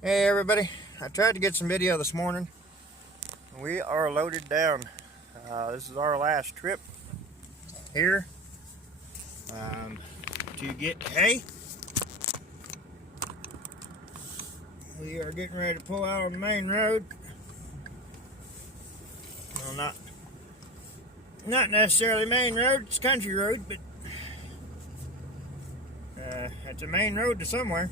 Hey everybody, I tried to get some video this morning. We are loaded down. This is our last trip here to get hay. We are getting ready to pull out on the main road. Well, not necessarily main road, it's country road, but it's a main road to somewhere.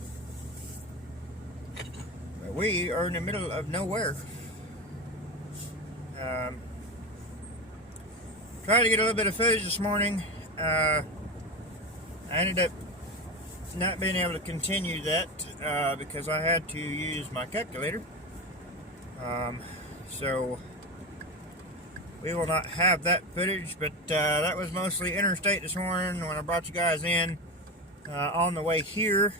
But we are in the middle of nowhere. Tried to get a little bit of footage this morning. I ended up not being able to continue that because I had to use my calculator. So we will not have that footage, but that was mostly interstate this morning when I brought you guys in. On the way here,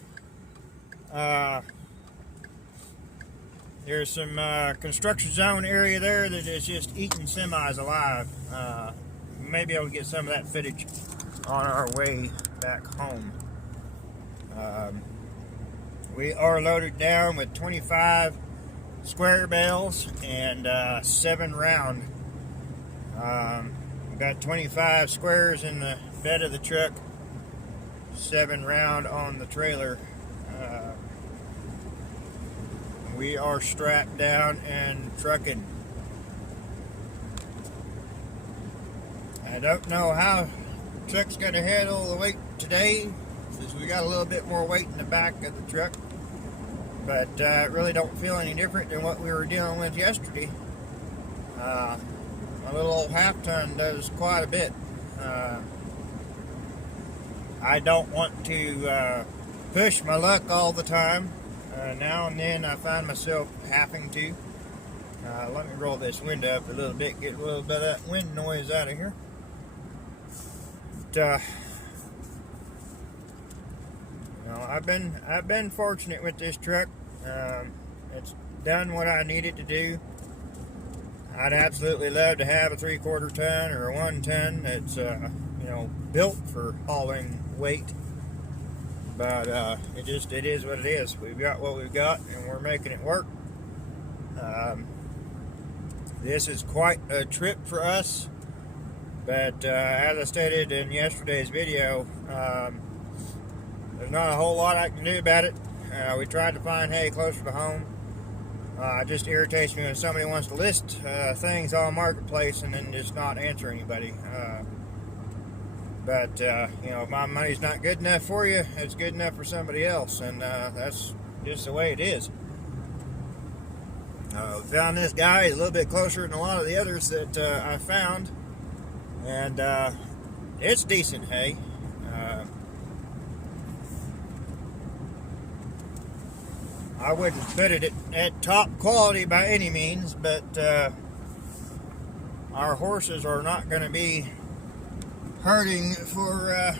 there's some construction zone area there that is just eating semis alive. May be able to get some of that footage on our way back home. We are loaded down with 25 square bales and 7 round. We've got 25 squares in the bed of the truck, 7 round on the trailer. We are strapped down and trucking. I don't know how the truck's going to handle the weight today, since we got a little bit more weight in the back of the truck, but it really don't feel any different than what we were dealing with yesterday. My little old half ton does quite a bit. I don't want to push my luck all the time. Now and then I find myself having to. Let me roll this window up a little bit, get a little bit of that wind noise out of here. But, I've been fortunate with this truck. It's done what I needed to do. I'd absolutely love to have a 3/4 ton or a 1 ton that's built for hauling weight. But it is what it is. We've got what we've got, and we're making it work. This is quite a trip for us, but as I stated in yesterday's video, there's not a whole lot I can do about it. We tried to find hay closer to home. It just irritates me when somebody wants to list things on Marketplace and then just not answer anybody. But if my money's not good enough for you, it's good enough for somebody else, and that's just the way it is. We found this guy. He's a little bit closer than a lot of the others that I found, and it's decent hay. I wouldn't put it at top quality by any means, but our horses are not going to be hurting for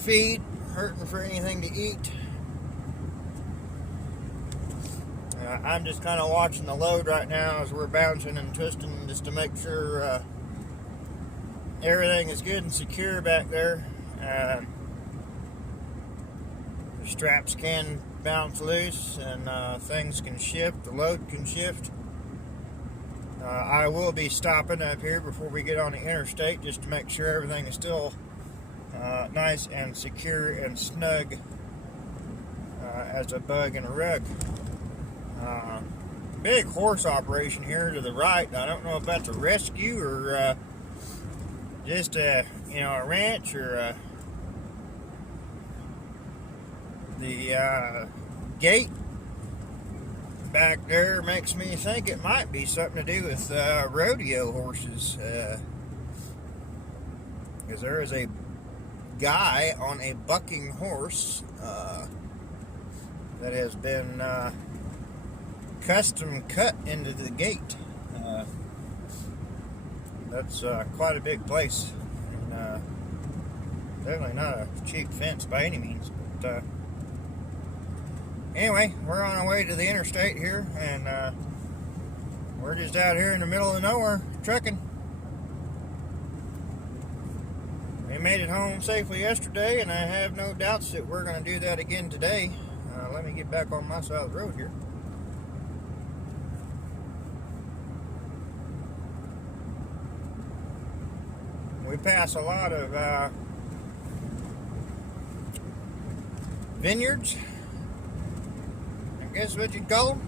feed, hurting for anything to eat. I'm just kind of watching the load right now as we're bouncing and twisting just to make sure everything is good and secure back there. The straps can bounce loose and things can shift, the load can shift. I will be stopping up here before we get on the interstate just to make sure everything is still nice and secure and snug as a bug in a rug. Big horse operation here to the right. I don't know if that's a rescue or just a ranch, or the gate back there makes me think it might be something to do with rodeo horses, because there is a guy on a bucking horse that has been custom cut into the gate. That's quite a big place, and definitely not a cheap fence by any means, but anyway, we're on our way to the interstate here, and we're just out here in the middle of nowhere trucking. We made it home safely yesterday, and I have no doubts that we're going to do that again today. Let me get back on my side of the road here. We pass a lot of vineyards, I guess what you'd call them.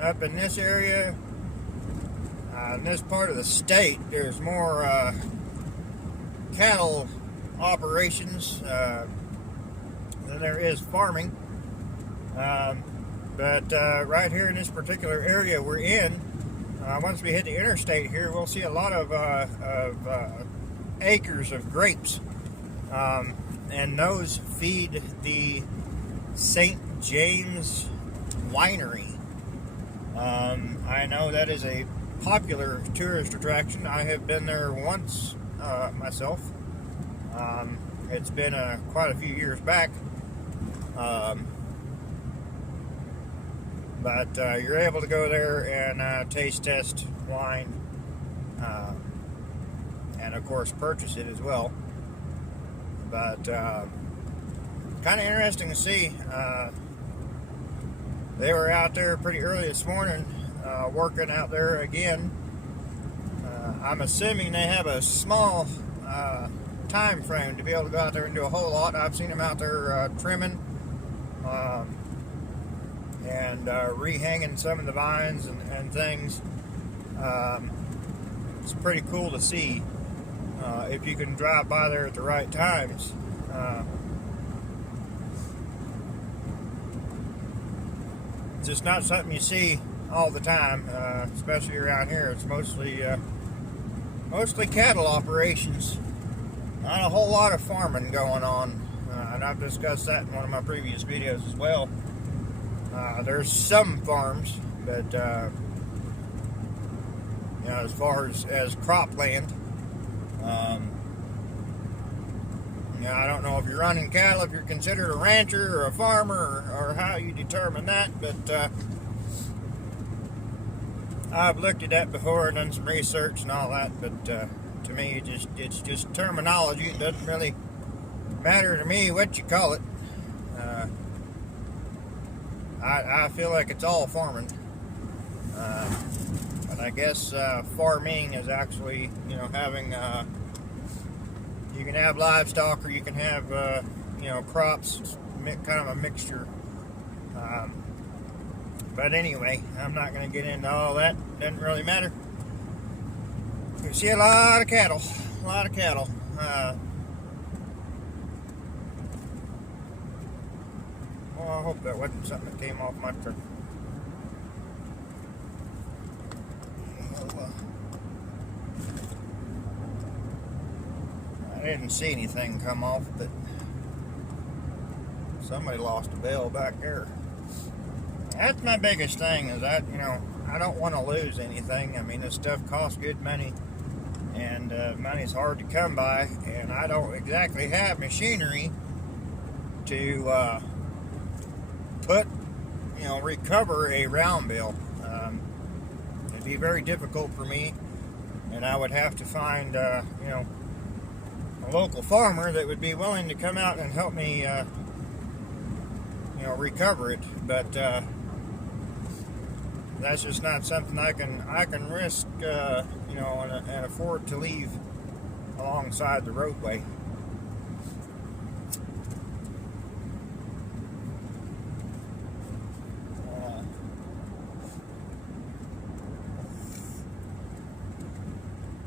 Up in this area, in this part of the state, there's more cattle operations than there is farming. But right here in this particular area we're in, once we hit the interstate here, we'll see a lot of acres of grapes. And those feed the St. James Winery. I know that is a popular tourist attraction. I have been there once myself. It's been quite a few years back. But you're able to go there and taste test wine, and of course purchase it as well. But kind of interesting to see. They were out there pretty early this morning, working out there again. I'm assuming they have a small time frame to be able to go out there and do a whole lot. I've seen them out there trimming and rehanging some of the vines and things. It's pretty cool to see if you can drive by there at the right times. It's just not something you see all the time, especially around here. It's mostly cattle operations. Not a whole lot of farming going on, and I've discussed that in one of my previous videos as well. There's some farms, but as far as cropland, I don't know if you're running cattle, if you're considered a rancher or a farmer, or how you determine that, but I've looked at that before and done some research and all that, but to me it's just terminology. It doesn't really matter to me what you call it. I feel like it's all farming, but I guess farming is actually, having, you can have livestock or you can have, crops. It's kind of a mixture. But anyway, I'm not going to get into all that. Doesn't really matter. You see a lot of cattle. Well, I hope that wasn't something that came off my truck. I didn't see anything come off, but somebody lost a bell back there. That's my biggest thing, is that, I don't want to lose anything. I mean, this stuff costs good money, and money's hard to come by, and I don't exactly have machinery to recover a round bill. It'd be very difficult for me, and I would have to find, a local farmer that would be willing to come out and help me, recover it. But that's just not something I can risk, and afford to leave alongside the roadway.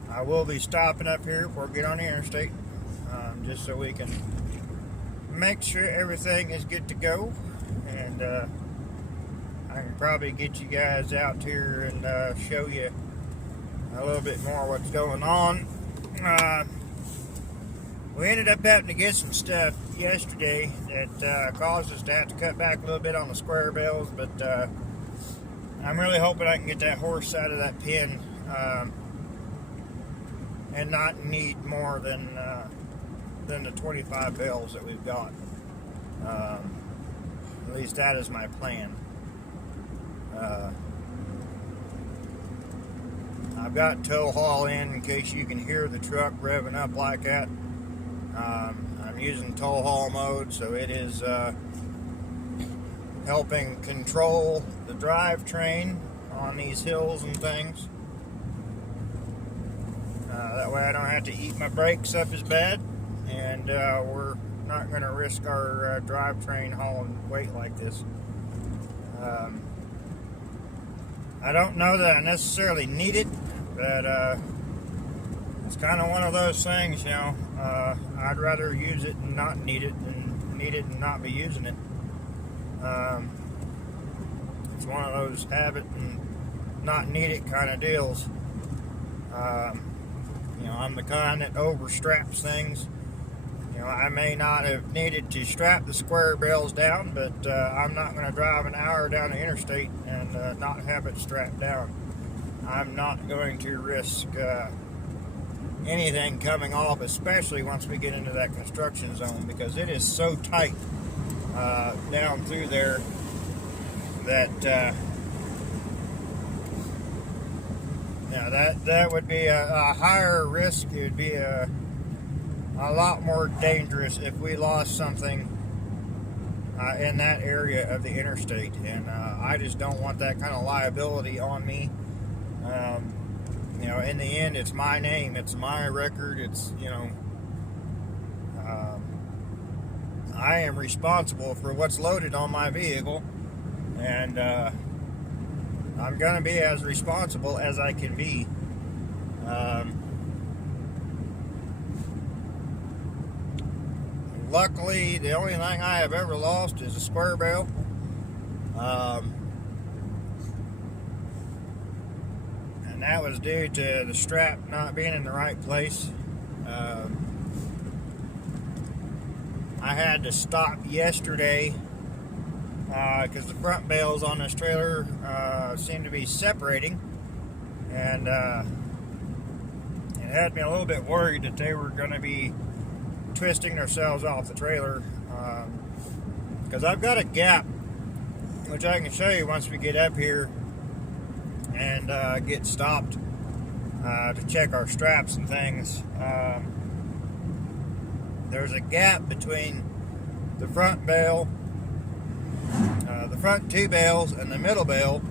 I will be stopping up here before we get on the interstate, just so we can make sure everything is good to go, and I can probably get you guys out here and show you a little bit more what's going on. We ended up having to get some stuff yesterday that caused us to have to cut back a little bit on the square bills, but I'm really hoping I can get that horse out of that pen and not need more than the 25 bells that we've got. At least that is I've got tow haul in case you can hear the truck revving up like that. I'm using tow haul mode, so it is helping control the drivetrain on these hills and things. That way I don't have to eat my brakes up as bad, and we're not going to risk our drivetrain hauling weight like this. I don't know that I necessarily need it, but it's kind of one of those things, you know. I'd rather use it and not need it than need it and not be using it. It's one of those have it and not need it kind of deals. You know, I'm the kind that overstraps things. You know, I may not have needed to strap the square bales down, but I'm not going to drive an hour down the interstate and not have it strapped down. I'm not going to risk anything coming off, especially once we get into that construction zone, because it is so tight down through there that yeah, that would be a higher risk. It would be a lot more dangerous if we lost something in that area of the interstate, and I just don't want that kind of liability on me. You know, in the end, it's my name, it's my record, it's, you know, I am responsible for what's loaded on my vehicle, and I'm going to be as responsible as I can be. Luckily, the only thing I have ever lost is a square bale. And that was due to the strap not being in the right place. I had to stop yesterday because the front bales on this trailer seemed to be separating, and it had me a little bit worried that they were going to be twisting themselves off the trailer, because I've got a gap which I can show you once we get up here and get stopped to check our straps and things. There's a gap between the front bale, the front two bales, and the middle bale,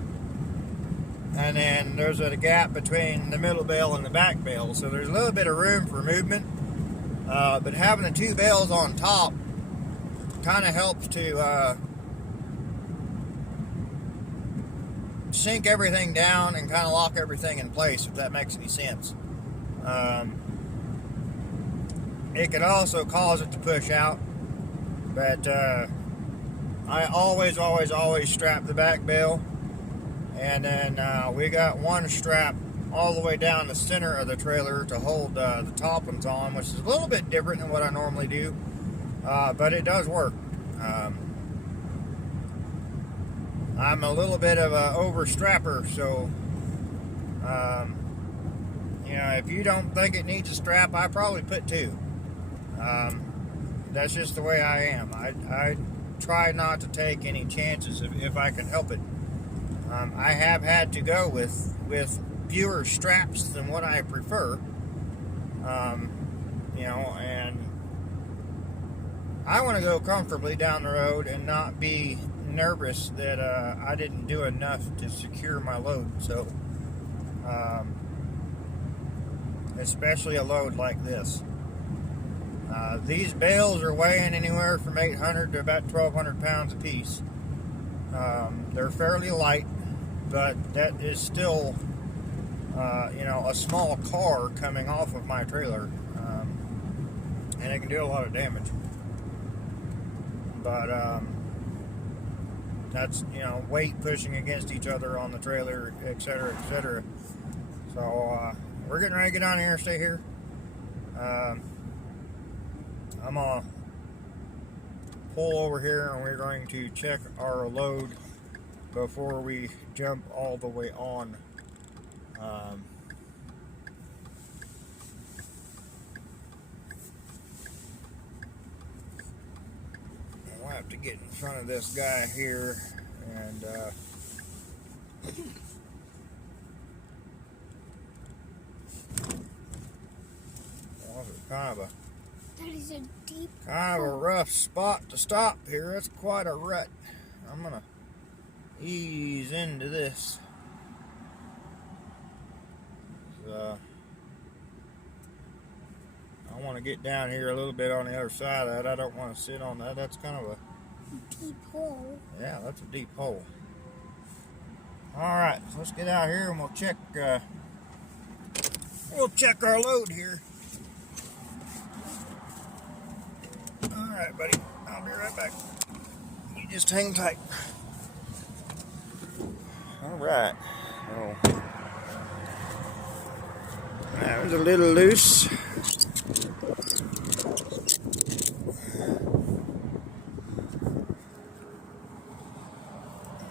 and then there's a gap between the middle bale and the back bale, so there's a little bit of room for movement. But having the two bales on top kind of helps to sink everything down and kind of lock everything in place, if that makes any sense. It could also cause it to push out, but I always strap the back bale, and then we got one strap all the way down the center of the trailer to hold the top ones on, which is a little bit different than what I normally do, but it does work. I'm a little bit of a overstrapper, so you know, if you don't think it needs a strap, I probably put two. That's just the way I am. I try not to take any chances if I can help it. I have had to go with fewer straps than what I prefer, you know, and I want to go comfortably down the road and not be nervous that I didn't do enough to secure my load. So especially a load like this. These bales are weighing anywhere from 800 to about 1,200 pounds a piece. They're fairly light, but that is still you know, a small car coming off of my trailer, and it can do a lot of damage. But that's, you know, weight pushing against each other on the trailer, etc., etc. So we're getting ready to get on the interstate here. I'm gonna pull over here, and we're going to check our load before we jump all the way on. We'll have to get in front of this guy here and kind of That is a deep a rough spot to stop here. It's quite a rut. I'm gonna ease into this. I want to get down here a little bit on the other side of that. I don't want to sit on that. That's kind of a deep hole. Yeah, that's a deep hole. Alright, so let's get out here and we'll check our load here. Alright, buddy. I'll be right back. You just hang tight. Alright. Oh. That was a little loose.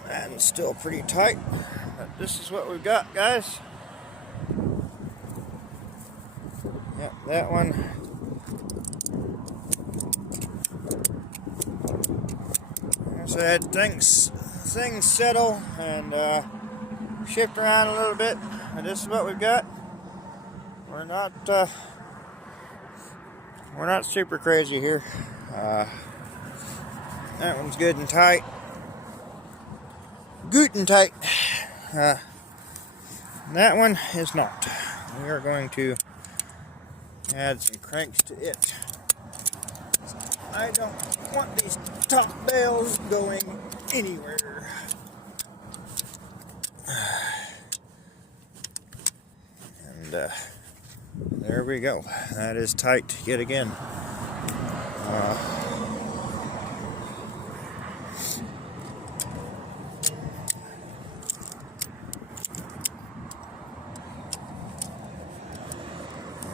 And still pretty tight, but this is what we've got, guys. Yep, that one. So I had things settle and shift around a little bit, and this is what we've got. We're not super crazy here. That one's good and tight. Good and tight. That one is not. We are going to add some cranks to it. I don't want these top bales going anywhere. And there we go. That is tight yet again.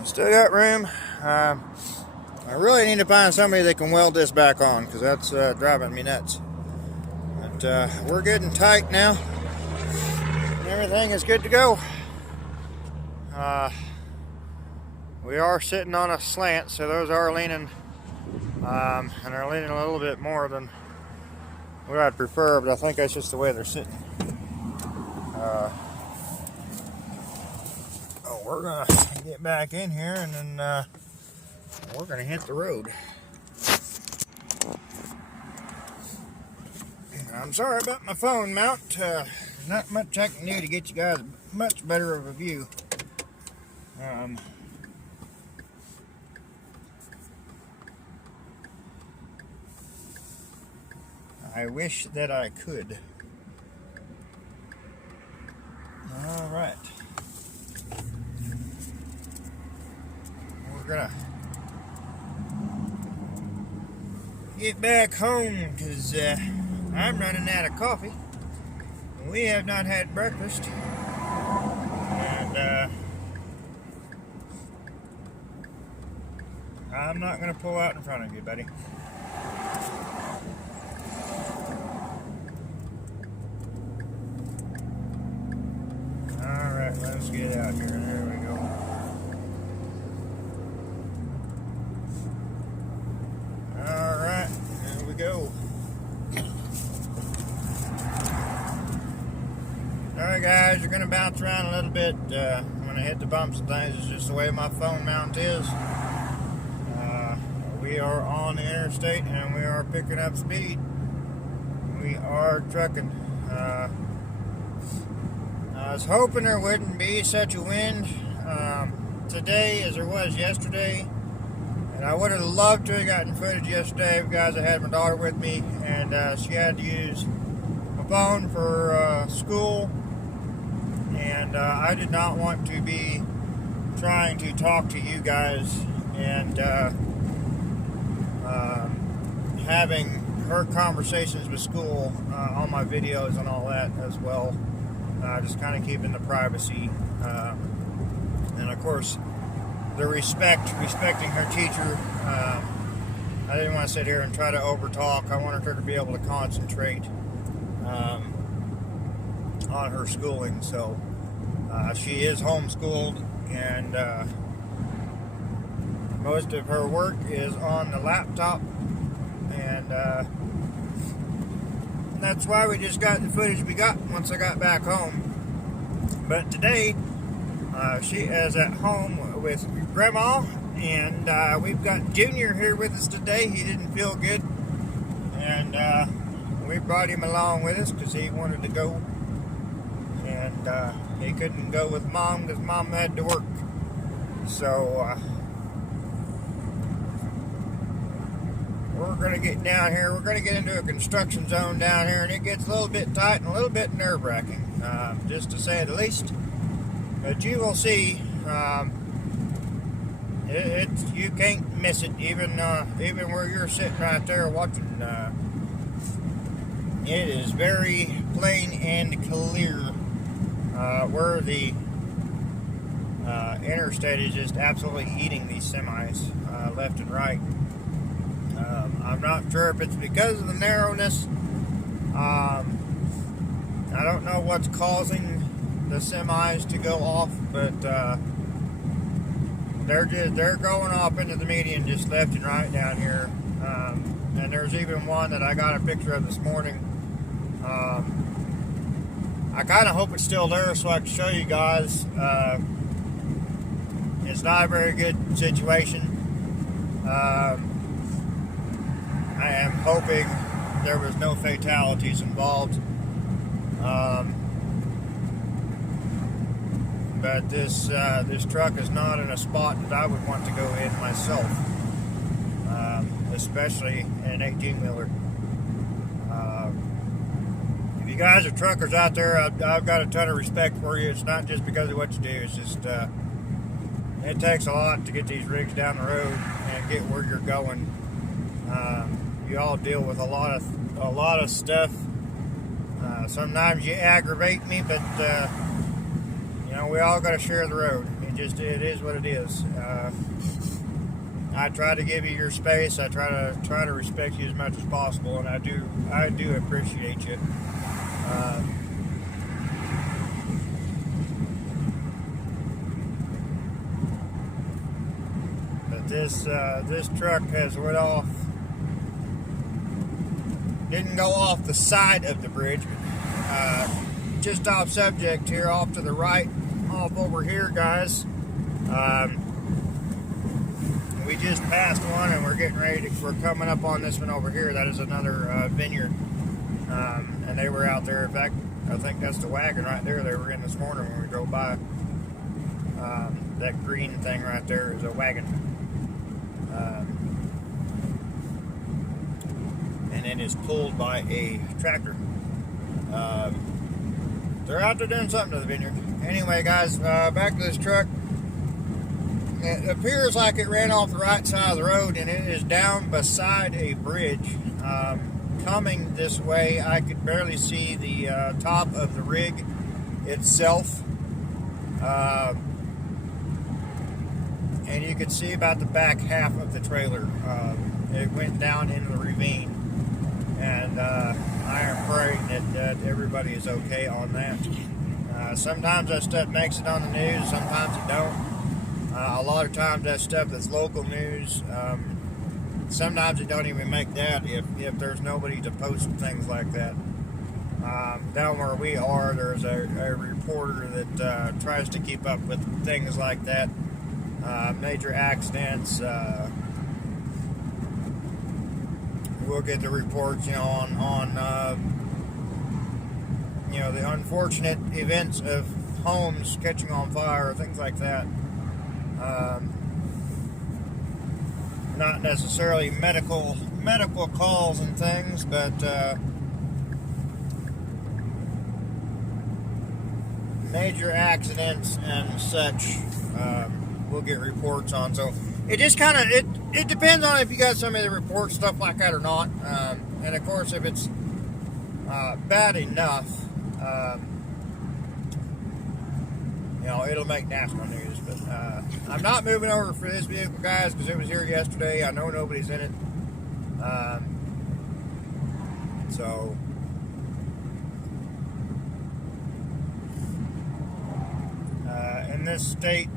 Still got room. I really need to find somebody that can weld this back on, because that's driving me nuts. But we're good and tight now. Everything is good to go. We are sitting on a slant, so those are leaning, and they're leaning a little bit more than what I'd prefer, but I think that's just the way they're sitting. We're gonna get back in here, and then we're gonna hit the road. I'm sorry about my phone mount. Not much I can do to get you guys much better of a view. I wish that I could. All right. We're gonna get back home because I'm running out of coffee. We have not had breakfast, and I'm not gonna pull out in front of you, buddy. All right, let's get out here. There we go. Alright, here we go. Alright guys, you're going to bounce around a little bit. I'm going to hit the bumps and things. It's just the way my phone mount is. We are on the interstate and we are picking up speed. We are trucking. I was hoping there wouldn't be such a wind today as there was yesterday. And I would have loved to have gotten footage yesterday because I had my daughter with me, and she had to use my phone for school, and I did not want to be trying to talk to you guys and having her conversations with school on my videos and all that as well. Just kind of keeping the privacy, and of course the respecting her teacher. I didn't want to sit here and try to overtalk. I wanted her to be able to concentrate on her schooling. So she is homeschooled, and most of her work is on the laptop, and that's why we just got the footage we got once I got back home. But today she is at home with Grandma, and we've got Junior here with us today. He didn't feel good, and we brought him along with us because he wanted to go, and he couldn't go with Mom because Mom had to work. So we're going to get down here. We're going to get into a construction zone down here, and it gets a little bit tight and a little bit nerve-wracking, just to say the least. But you will see, you can't miss it. Even where you're sitting right there watching, it is very plain and clear where the interstate is just absolutely eating these semis left and right. I'm not sure if it's because of the narrowness. I don't know what's causing the semis to go off, but they're going off into the median just left and right down here. And there's even one that I got a picture of this morning. I kind of hope it's still there so I can show you guys. It's not a very good situation. I am hoping there was no fatalities involved. But this truck is not in a spot that I would want to go in myself, especially in an 18-wheeler. If you guys are truckers out there, I've got a ton of respect for you. It's not just because of what you do. It's just it takes a lot to get these rigs down the road and get where you're going. You all deal with a lot of stuff. Sometimes you aggravate me, but you know, we all got to share the road. It is what it is. I try to give you your space. I try to respect you as much as possible, and I do appreciate you. But this truck has went off. Didn't go off the side of the bridge. Just off subject here, off to the right, off over here, guys. We just passed one, and we're getting ready to. We're coming up on this one over here. That is another vineyard, and they were out there. In fact, I think that's the wagon right there. They were in this morning when we drove by. That green thing right there is a wagon. And it is pulled by a tractor. They're out there doing something to the vineyard. Anyway, guys, back to this truck. It appears like it ran off the right side of the road, and it is down beside a bridge. Coming this way, I could barely see the top of the rig itself. And you could see about the back half of the trailer. It went down into the ravine. And I am praying that everybody is okay on that. Sometimes that stuff makes it on the news, sometimes it don't. A lot of times that stuff that's local news, sometimes it don't even make that if there's nobody to post things like that. Down where we are, there's a reporter that tries to keep up with things like that. Major accidents, we'll get the reports, you know, on you know, the unfortunate events of homes catching on fire, things like that. Not necessarily medical calls and things, but major accidents and such, we'll get reports on. So it just kind of it depends on if you got somebody that reports stuff like that or not. And of course, if it's bad enough, you know, it'll make national news. But I'm not moving over for this vehicle, guys, because it was here yesterday. I know nobody's in it. So in this state,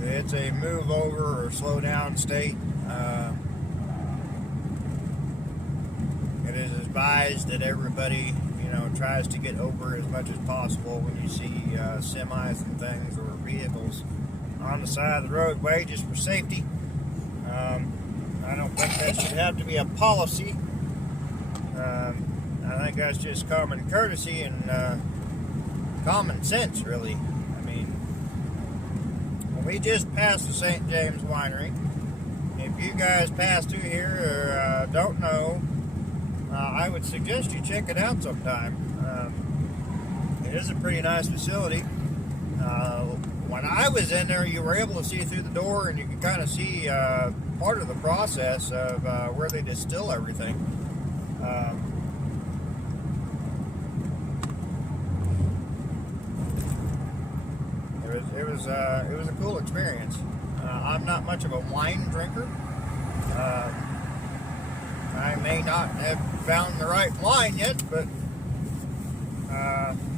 it's a move over or slow down state. It is advised that everybody, you tries to get over as much as possible when you see semis and things or vehicles on the side of the roadway just for safety. I don't think that should have to be a policy. I think that's just common courtesy and common sense, really. I mean, when we just passed the St. James Winery, if you guys pass through here or don't know, I would suggest you check it out sometime. It is a pretty nice facility. When I was in there, you were able to see through the door, and you could kind of see part of the process of where they distill everything. It was a cool experience. I'm not much of a wine drinker. I may not have found the right wine yet, but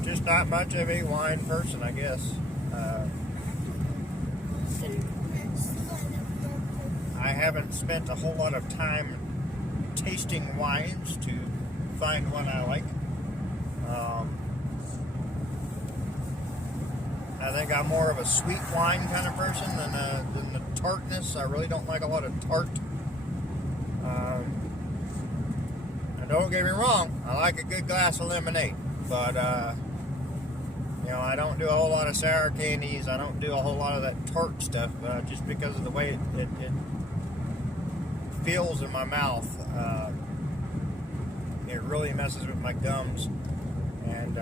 just not much of a wine person, I guess. I haven't spent a whole lot of time tasting wines to find one I like. I think I'm more of a sweet wine kind of person than the tartness. I really don't like a lot of tart. And don't get me wrong, I like a good glass of lemonade, but I don't do a whole lot of sour candies. I don't do a whole lot of that tart stuff, just because of the way it feels in my mouth. It really messes with my gums and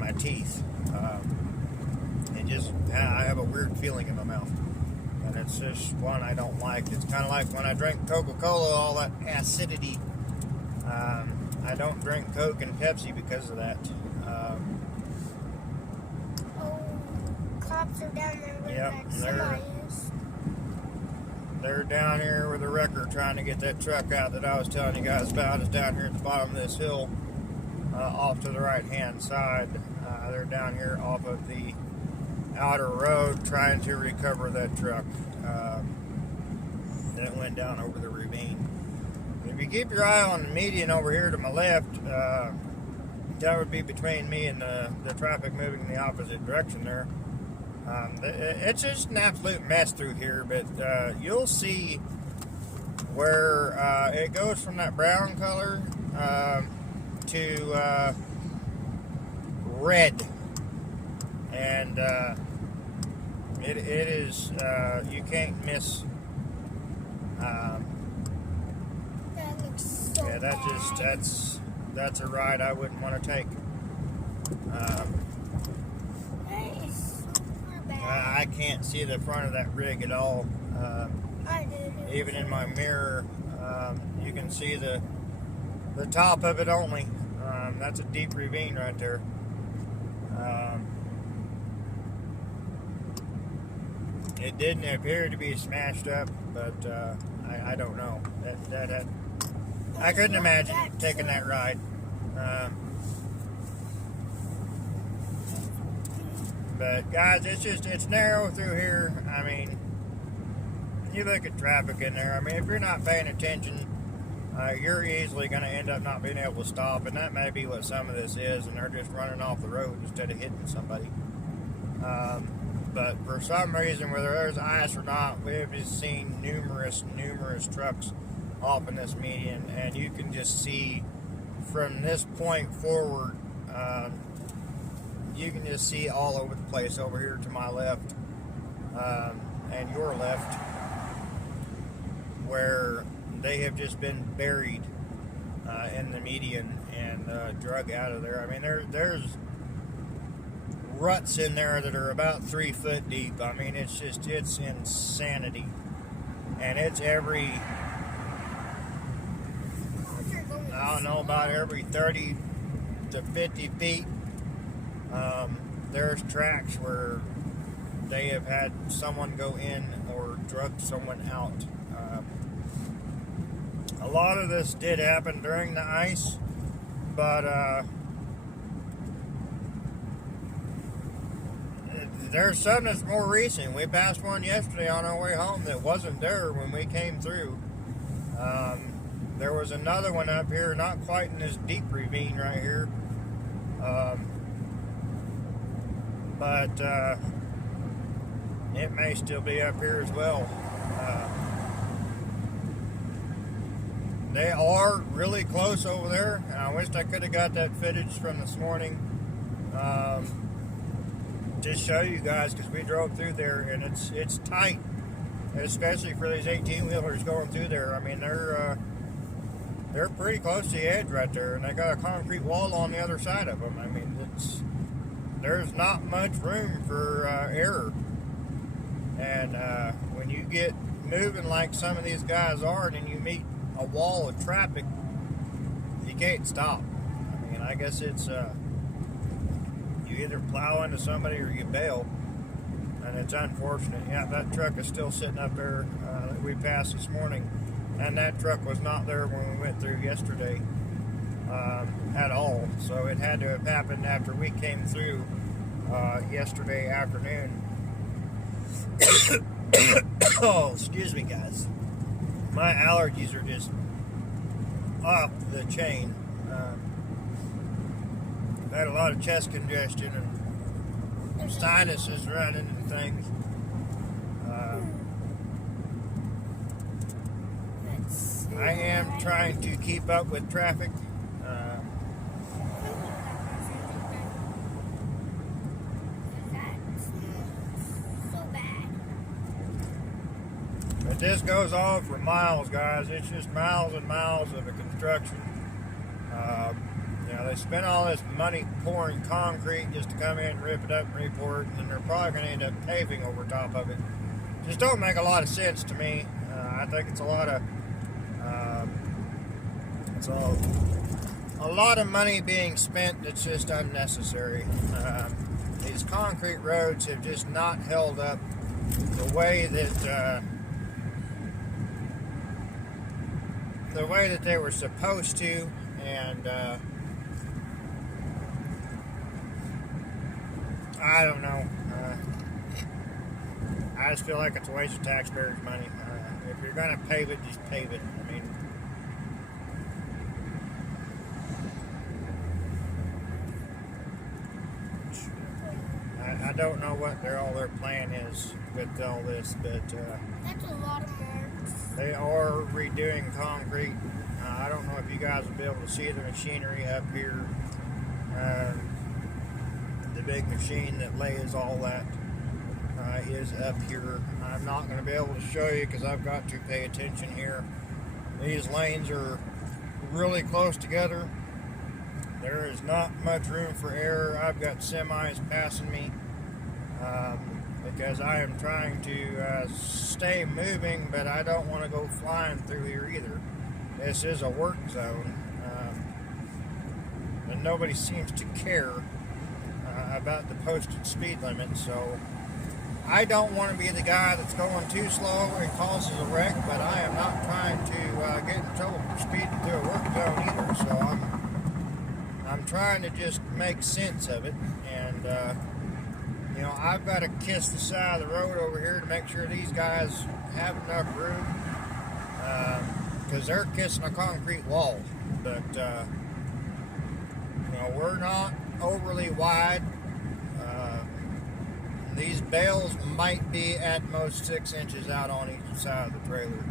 my teeth. I have a weird feeling in my mouth, and it's just one I don't like. It's kind of like when I drink Coca-Cola, all that acidity. I don't drink Coke and Pepsi because of that. Cops are down there with Yep, that semi is. They're down here with a wrecker trying to get that truck out that I was telling you guys about. It's down here at the bottom of this hill, off to the right-hand side. They're down here off of the outer road trying to recover that truck that went down over the ravine. If you keep your eye on the median over here to my left, that would be between me and the traffic moving in the opposite direction there. It's just an absolute mess through here, but you'll see where it goes from that brown color to red, and it is you can't miss. That looks so Yeah, bad. that's a ride I wouldn't want to take. That is super bad. I can't see the front of that rig at all. I do. Even in my mirror, you can see the top of it only. That's a deep ravine right there. It didn't appear to be smashed up, but I don't know. I couldn't imagine taking that ride. But guys, it's narrow through here. I mean, you look at traffic in there. I mean, if you're not paying attention, you're easily going to end up not being able to stop, and that may be what some of this is, and they're just running off the road instead of hitting somebody. But for some reason, whether there's ice or not, we've just seen numerous trucks off in this median, and you can just see from this point forward, you can just see all over the place over here to my left and your left, where they have just been buried in the median and drug out of there. I mean, there's ruts in there that are about 3 foot deep. I mean, it's insanity. And it's every, I don't know, about every 30 to 50 feet. There's tracks where they have had someone go in or drug someone out. A lot of this did happen during the ice, but there's some that's more recent. We passed one yesterday on our way home that wasn't there when we came through. there was another one up here, not quite in this deep ravine right here. But it may still be up here as well. They are really close over there, and I wished I could have got that footage from this morning. Just show you guys, because we drove through there and it's tight, especially for these 18-wheelers going through there. I mean, they're pretty close to the edge right there, and they got a concrete wall on the other side of them. I mean, there's not much room for error, and when you get moving like some of these guys are, and you meet a wall of traffic, you can't stop. I mean, I guess it's you either plow into somebody or you bail, and it's unfortunate. Yeah, that truck is still sitting up there that we passed this morning, and that truck was not there when we went through yesterday at all. So it had to have happened after we came through yesterday afternoon. Oh, excuse me, guys. My allergies are just off the chain. I've had a lot of chest congestion and sinuses running and things. I am trying to keep up with traffic. But this goes on for miles, guys. It's just miles and miles of a construction. You know, they spent all this money pouring concrete just to come in and rip it up and report it, and they're probably going to end up paving over top of it. Just don't make a lot of sense to me. I think it's a lot of money being spent that's just unnecessary. These concrete roads have just not held up the way that they were supposed to, and I don't know. I just feel like it's a waste of taxpayers' money. If you're going to pave it, just pave it. I mean, I don't know what all their plan is with all this, but that's a lot of marks. they are redoing concrete. I don't know if you guys will be able to see the machinery up here. The big machine that lays all that is up here. I'm not going to be able to show you because I've got to pay attention here. These lanes are really close together. There is not much room for error. I've got semis passing me because I am trying to stay moving, but I don't want to go flying through here either. This is a work zone, and nobody seems to care about the posted speed limit, so I don't want to be the guy that's going too slow and causes a wreck, but I am not trying to get in trouble for speeding through a work zone either, so I'm trying to just make sense of it, and you know, I've got to kiss the side of the road over here to make sure these guys have enough room, because they're kissing a concrete wall, but you know, we're not overly wide. These bales might be at most 6 inches out on each side of the trailer.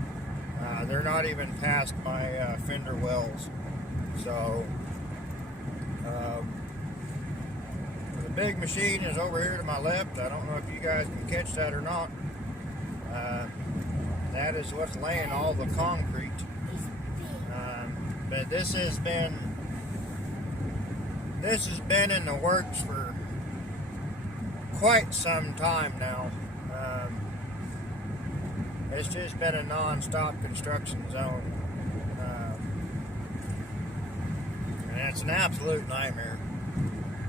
They're not even past my fender wells. So the big machine is over here to my left. I don't know if you guys can catch that or not. That is what's laying all the concrete. But this has been in the works for quite some time now. It's just been a non-stop construction zone, and it's an absolute nightmare.